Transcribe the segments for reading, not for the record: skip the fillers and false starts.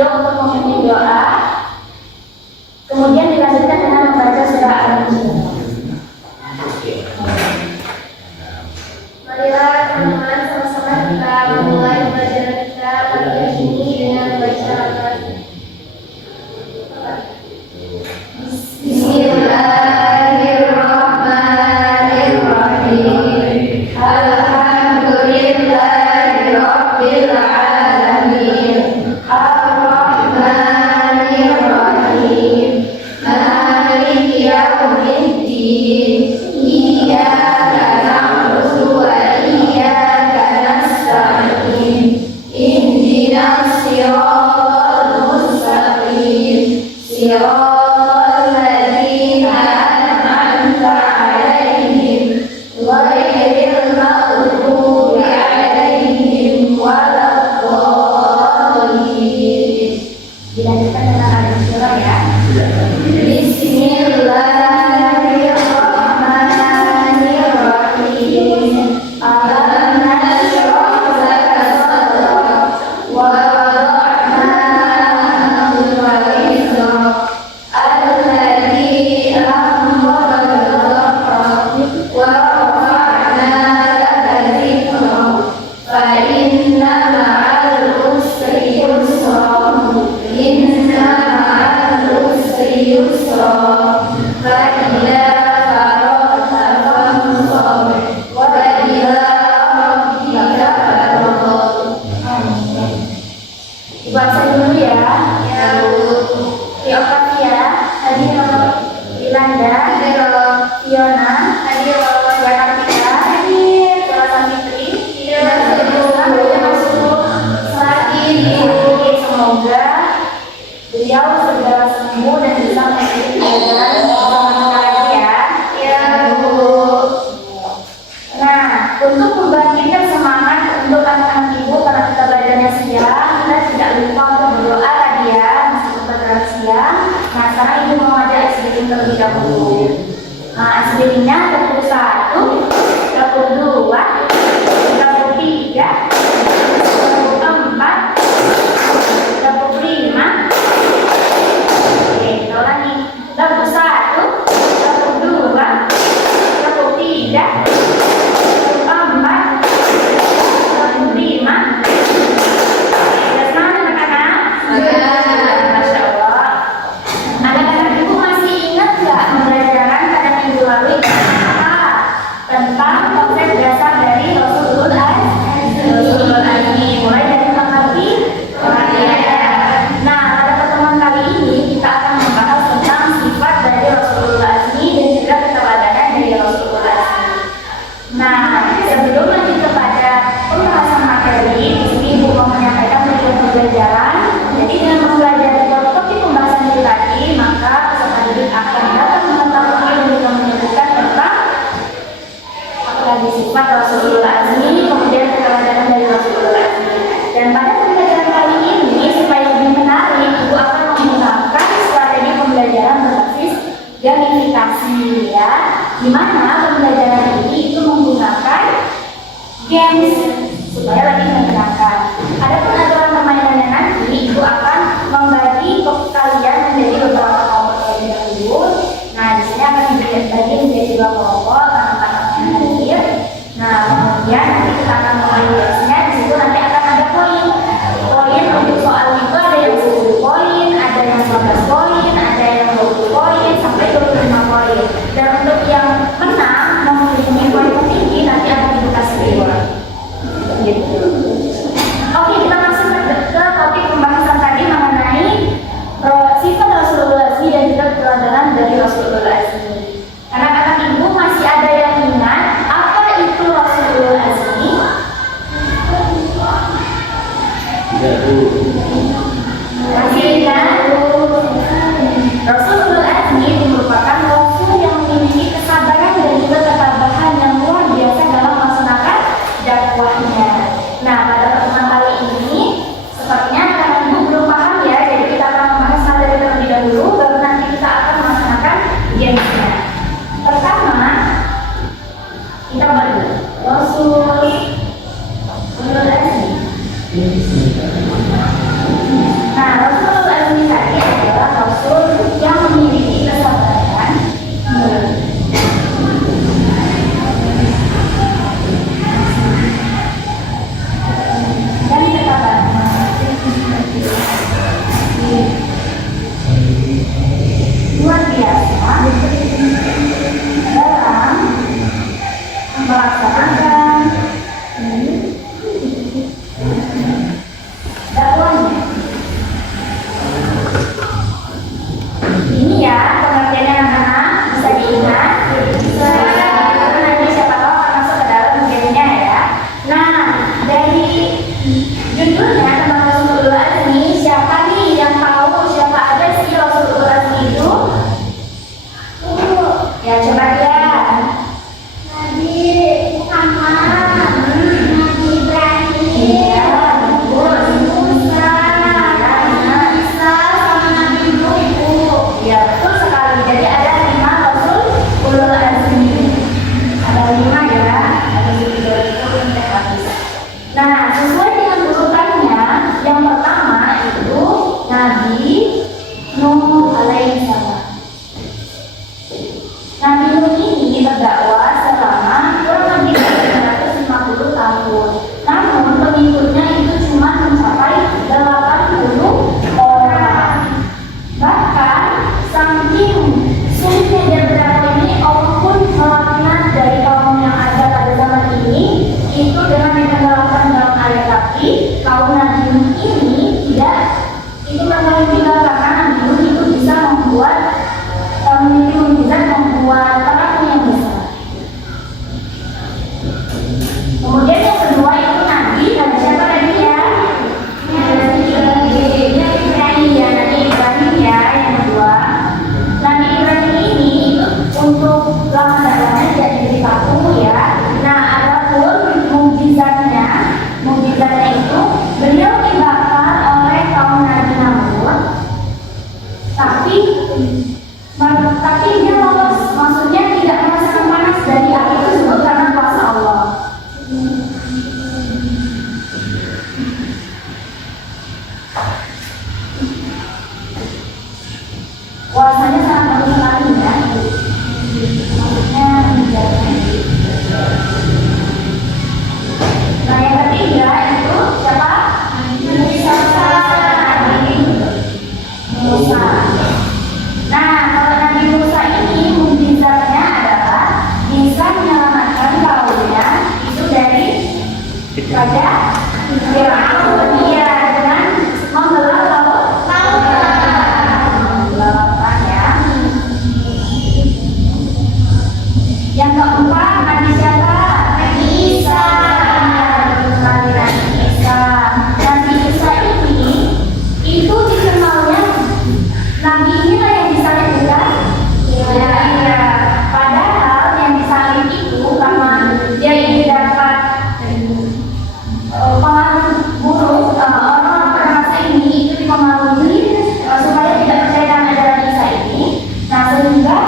video untuk memimpin doa. Kemudian dilanjutkan dengan membaca surah Al-Anbiya. Marilah teman-teman sama-sama kita memulai pelajaran kita pagi ini dengan membaca Al-Anbiya. Bismillahirrahmanirrahim. Alhamdulillahirabbil alamin. Ar-Rahmanirrahim. Maliki yaumiddin. Iyyaka na'budu wa iyyaka nasta'in. Ihdinas siratal mustaqim. Siratal ladzina an'amta 'alaihim ghairil maghdubi 'alaihim waladdallin. Dilanjutkan dengan al-surah ya. Bismillahirrahmanirrahim. Alam nashrah laka sadrak wa wada'na anka wizrak alladzi anqadha dhahrak wa rafa'na laka dhikrak fa inna ma'al usri yusra inna ma'al usri yusra fa idza faragta fansab wa ila rabbika farghab. Dibaca dulu ya. Teopatia, Hadir Ilanda, Fiona, Yakartika, Selasa Fitri, semoga beliau segera sembuh dan bisa mengikuti pelajaran bersama lagi ya. Nah, untuk membangkitkan semangat untuk anak-anak ibu karena kita belajarnya siang, kita tidak lupa untuk berdoa tadi ya, masuk pelajaran siang. Nah, sekarang ibu mau ngajak SBM terlebih dahulu. Nah, SBM-nya 31, 32, 33, 34, 35. Oke, kita ulangi. 31, 32, 33, 34, 35. Sudah semangat anak-anak? Masya Allah. Anak-anak ibu masih ingat nggak pembelajaran pada minggu lalu itu itu bakalan juga karena Nabi Nuh itu bisa membuat memiliki mukjizat membuat perahu yang besar. Kemudian yang kedua itu Nabi siapa tadi ya? Nabi Ibrahim ya. Yang kedua Nabi Ibrahim ini untuk lama dakwahnya tidak diberi paku ya. Nah adapun mukjizatnya itu beliau dibakar oleh kaum Nabi Namrud, tapi dia lolos, maksudnya tidak merasakan panas dari api tersebut karena kuasa Allah. Kuasanya sangat bagus sekali ya. Maksudnya nah yang ketiga itu siapa? Musa. Nah kalau Nabi Musa ini mukjizatnya adalah bisa menyelamatkan kaumnya itu dari Raja Firaun dia dengan membelah lautan ya. Yang keempat Nabi siapa? Nabi Isa. Nabi Isa ini itu dikenalnya Nabi inilah yang disalib bukan? Iya. Padahal yang disalib itu karena dia ingin dapat pengaruh buruk orang permasa ini itu dipengaruhi supaya tidak percaya dengan ajaran Isa ini. Nah sehingga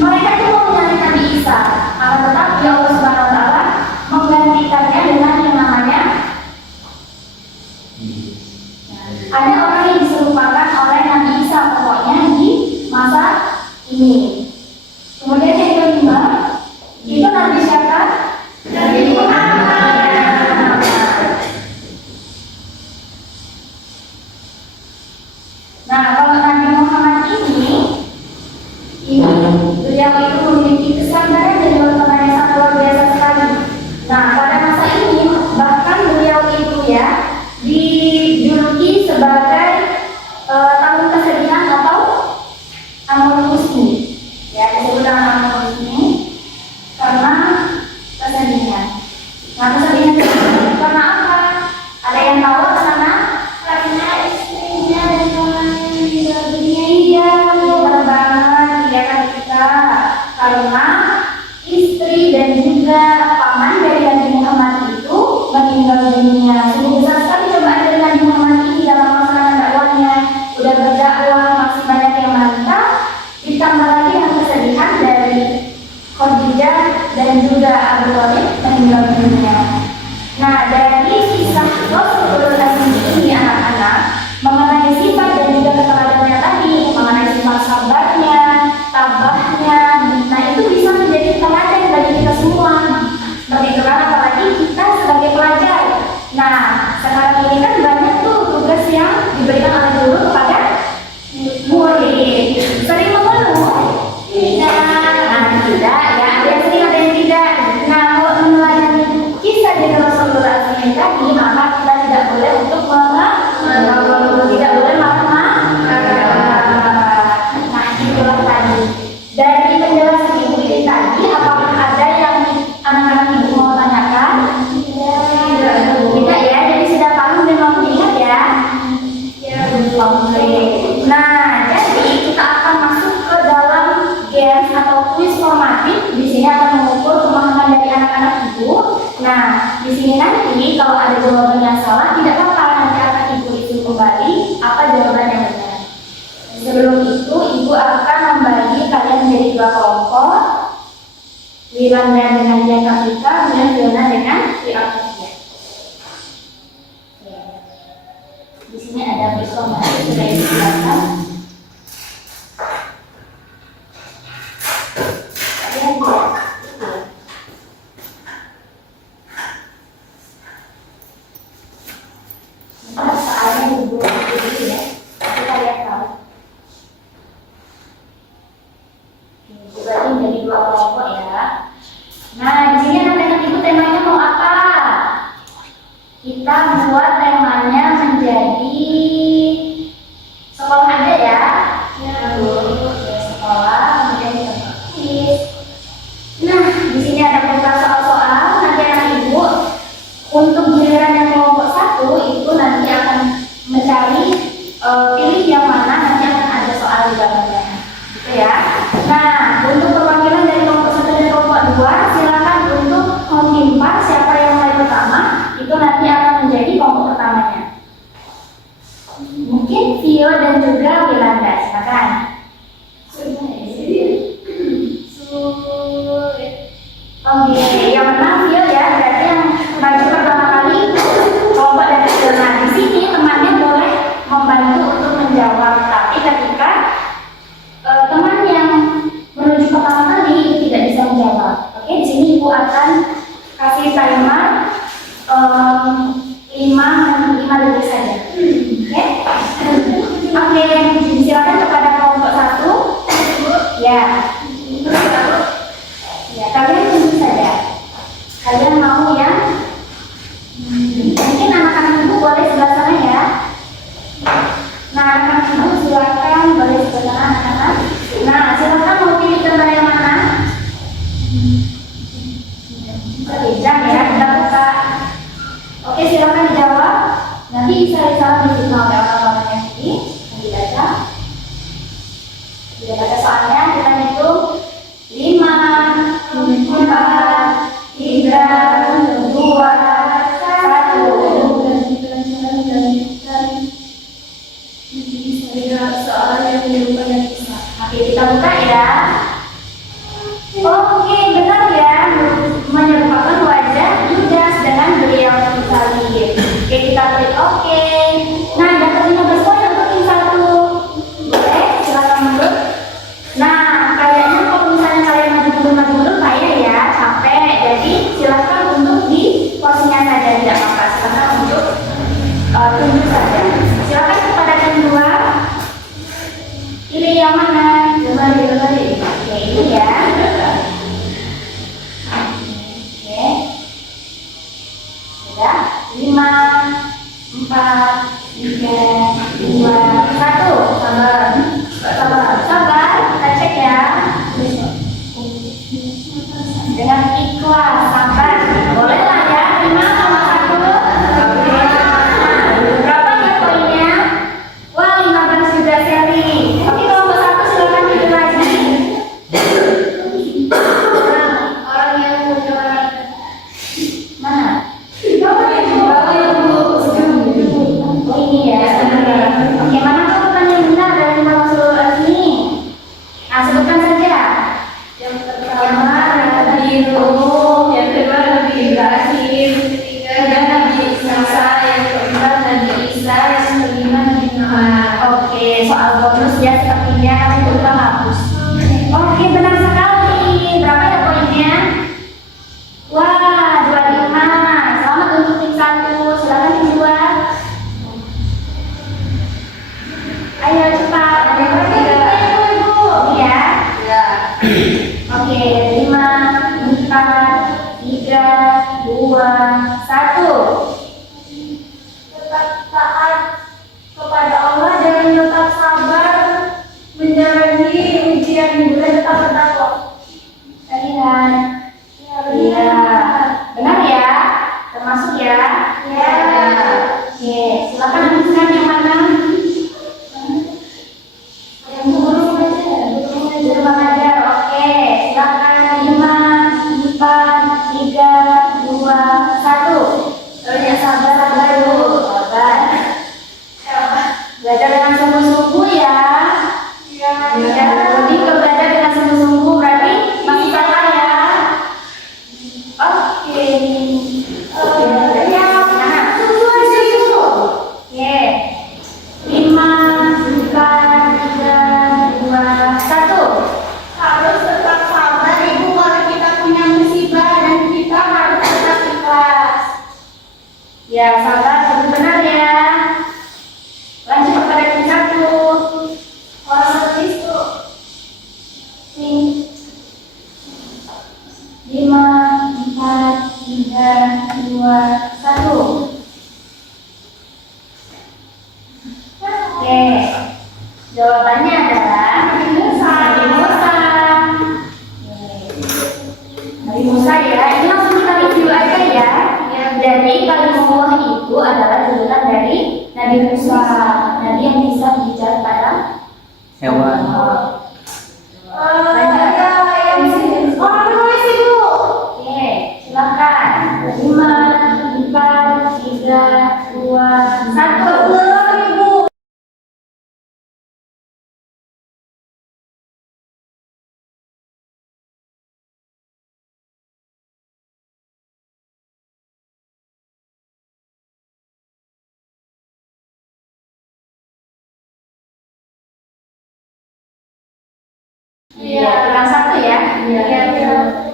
mereka itu mau menyalib Nabi Isa, akan tetapi Allah Subhanahu Wa Taala menggantikannya dengan yang namanya ada orang yang diserupakan oleh Nabi Isa pokoknya di masa ini. Kemudian yang kelima itu Nabi siapa? Nabi Muhammad. Nah kalau Nabi Muhammad ini beliau itu memiliki kesabaran dan pengorbanan yang sangat luar biasa sekali. Nah pada masa ini bahkan beliau itu ya dijuluki sebagai tahun kesedihan atau Amul Husni ya, disebut dengan Amul Husni karena kesedihan. Nah kesedihan itu karena apa? Ada yang tahu ke sana? Karena istrinya dan kawannya meninggal dunia. Iya, benar banget ya kan kita. Karena istri dan juga paman dari Nabi Muhammad itu meninggal dunia. Sungguh besar sekali cobaan dari Nabi Muhammad ini dalam melaksanakan dakwahnya. Udah berdakwah masih banyak yang menentang, ditambah lagi dengan kesedihan dari Khadijah dan juga Abu Thalib meninggal dunia. Nah dari kisah Rasulullah ini anak-anak mengenai sifat dan juga keteladanan tadi, mengenai sifat sabarnya, tabahnya, nah itu bisa menjadi teladan bagi kita semua. Seperti itu kan apalagi kita sebagai pelajar. Nah sekarang ini kan banyak tuh tugas yang diberikan oleh guru kepada murid. Sering mengeluh? Tidak. Nah tidak ya, ada yang sering ada yang tidak. Nah kalau meneladani kisah dari Rasulullah ini tadi, maka kita tidak boleh untuk tidak boleh nah itulah tadi. Dari penjelasan ibu ini tadi, apakah ada yang anak-anak ibu mau tanyakan? Tidak ya, jadi sudah paham dan mau lihat ya? Oke. Nah, jadi kita akan masuk ke dalam games atau kuis formatif. Di sini akan mengukur pemahaman dari anak-anak ibu. Nah, di sini nanti kalau ada jawaban yang salah, tidak apa-apa, nanti akan ibu itu kembali apa jawaban yang benar. Sebelum itu, ibu akan membagi kalian menjadi dua kelompok. Wiranda dengan Dian Afrika, kemudian Fiona dengan Afrika. Di sini ada persoalan sudah disiapkan. Kalian lihat. Nah, soalnya dulu ya. Kita lihat tahu. Berarti jadi dua kelompok ya. Nah, di sini anak-anak ibu temanya mau apa? Kita buat temanya menjadi pilih yang mana, nanti akan ada soal di dalamnya. Gitu ya. Nah, untuk perwakilan dari kelompok 1 dan kelompok 2, silakan untuk memimpin siapa yang mulai pertama, itu nanti akan menjadi kelompok pertamanya. Mungkin Vio dan juga Wilanda, silakan. Oke, yang menang Vio ya, berarti yang maju pertama kali kelompok dari Vio. Nah, di sini temannya boleh membantu untuk menjawab, tapi ketika teman yang menuju pertama kali itu tidak bisa menjawab. Oke, di sini Ibu akan kasih timer 5 detik saja. Oke, silakan kepada kelompok 1. Ya. Ya, kalian tunggu saja. Kalian mau yang mungkin anak-anak Ibu boleh sebelah sana ya. Nah, anak-anak Ibu silakan boleh sebelah sana anak-anak. Nah, silakan mau pilih gambar yang mana? Bejang ya, kita buka. Oke, silakan dijawab. Nanti bisa diterima oleh orang-orang yang ini. Tidak ada soalnya, kita hitung 5, 4, 3, 2, 1. Oke, kita buka ya. Oke, benar ya, menyerupakan wajah Yudas dengan beliau salib. Oke, kita klik oke. Nah, dapat 15 poin untuk tim 1. Boleh, silakan mundur. Nah, kayaknya kalau misalnya kalian maju mundur kayak ya, capek. Jadi silakan untuk di posisinya saja, tidak apa-apa. Silakan untuk tunjuk saja. Silakan kepada tim 2. Pilih yang mana? Kembali. Oke, ini ya. Oke. Sudah. 5, 4, 3, 2, 1. Sabar. Kita cek ya. Dengan ikhlas, sabar. Boleh lah ya. 5 sama 1. Berapa ya poinnya? Wah, 15 juga seri. Oke, kelompok 1 silakan pilih lagi. Orang yang mana? Oh, ini ya. Oke, mana jawaban yang benar dari nomor sini? Nah, sebutkan saja. Yang pertama biru, yang kedua Nabi Ibrahim, ketiga Nabi Musa, yang keempat Nabi Isa, yang kelima Nabi Muhammad. Oke, soal bonus ya sepertinya kami lupa hapus. Oke, benar sekali. Berapa ya poinnya? Wah, 25. Selamat untuk tim 1. Silakan tim 2. Ayo cepat. Ibu. Ya. Oke, 5, 4, 3, 2, 1. Tetap taat kepada Allah dan tetap sabar menjalani ujian hidup dan tetap bertakwa. Kalian. Iya. Benar ya? Termasuk ya? Ya. Oke, silakan lanjutkan yang mana? Yang guru mengajar. Oke, silakan 5, 4, 3, 2, 1. Terus sabar dulu. Sabar. Belajar dengan sungguh-sungguh ya. Iya. Lebih ke belajar dengan sungguh-sungguh berarti masih salah ya. Oke. Ya, nah, tunggu aja dulu. Oke. 5, 4, 3, 2, 1. Harus tetap sabar Ibu kalau kita punya musibah dan kita harus tetap ikhlas. Ya, sabar, itu benar ya. Lanjut kepada tim 1. Orang seperti itu. 5, 4, 3, 2, 1. Oke, jawabannya adalah Nabi Musa. Nabi Musa ya, ini langsung kita review aja ya. Jadi kalimullah itu adalah julukan dari Nabi Musa, Nabi yang bisa hewan. Oke, silakan. 5, 4, 3, 2, 1. Iya, bilang 1 ya. Iya.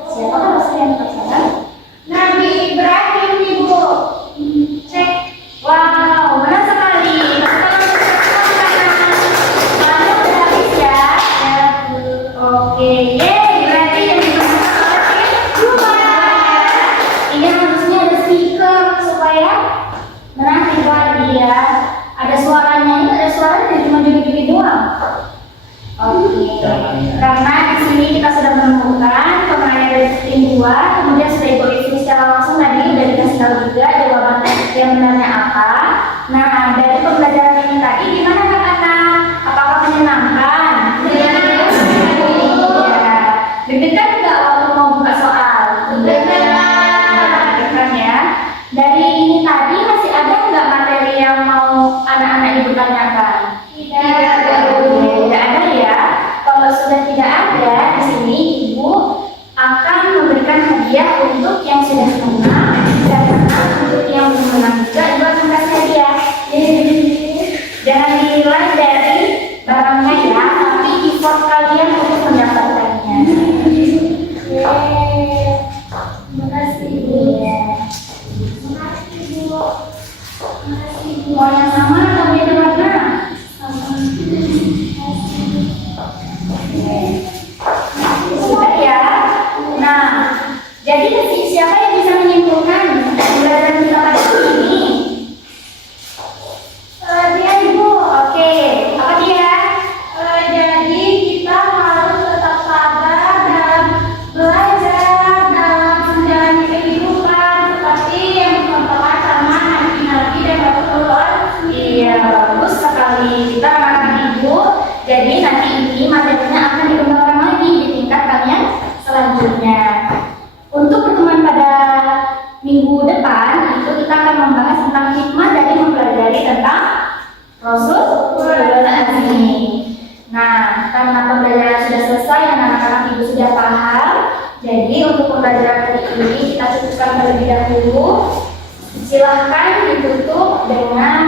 Siapa harus yang pertama? Nabi Ibrahim, Ibu. Cek. Wow, benar sekali. Lalu udah habis ya. Oke, berarti yang dua. Ini harusnya ada speaker supaya menantikan dia. Ada suaranya, itu ada suaranya cuma gini-gini doang. Oke, karena di sini kita sudah menemukan pemain dari tim 2, kemudian sudah Ibu review secara langsung tadi udah dikasih tahu juga jawaban yang benarnya apa. Nah, dari pembelajaran ini tadi gimana anak-anak? Apakah menyenangkan? Iya. Deg-degan nggak waktu mau buka soal? Deg-degan ya. Dari ini tadi masih ada nggak materi yang mau anak-anak Ibu tanyakan? Tidak ada ya. Kalau sudah tidak ada, di sini Ibu akan memberikan hadiah untuk yang sudah menang dan untuk yang belum menang juga Ibu akan kasih hadiah. Jangan dinilai dari barangnya ya, tapi effort kalian untuk mendapatkannya. Terima kasih Ibu. Mau yang sama atau beda warna? Sudah ya. Nah, jadi siapa yang bisa menyimpulkan pembelajaran kita pada hari ini? Dia Ibu. Oke, apa dia? Jadi kita harus tetap sabar dalam belajar, dalam menjalani kehidupan, seperti yang dicontohkan sama Nabi dan Rasulullah. Iya, bagus sekali. Kita anak-anak Ibu. Jadi nanti ini materinya akan dikembangkan lagi di tingkat kalian selanjutnya. Untuk pertemuan pada minggu depan itu kita akan membahas tentang hikmah dari mempelajari tentang Rasulullah ini. Nah, karena pembelajaran sudah selesai dan anak-anak Ibu sudah paham, jadi untuk pembelajaran kali ini kita cukupkan terlebih dahulu. Silahkan ditutup dengan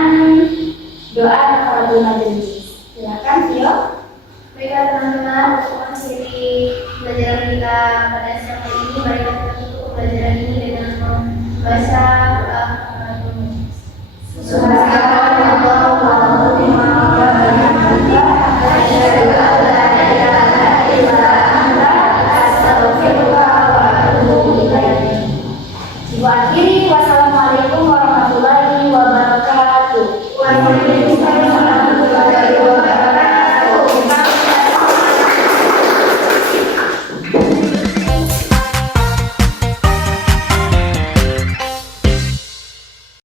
doa kafaratul majelis. Silakan, Tio. Baiklah teman-teman, untuk mengakhiri pembelajaran kita pada siang hari ini, mari kita tutup pembelajaran ini dengan membaca doa kafaratul majelis.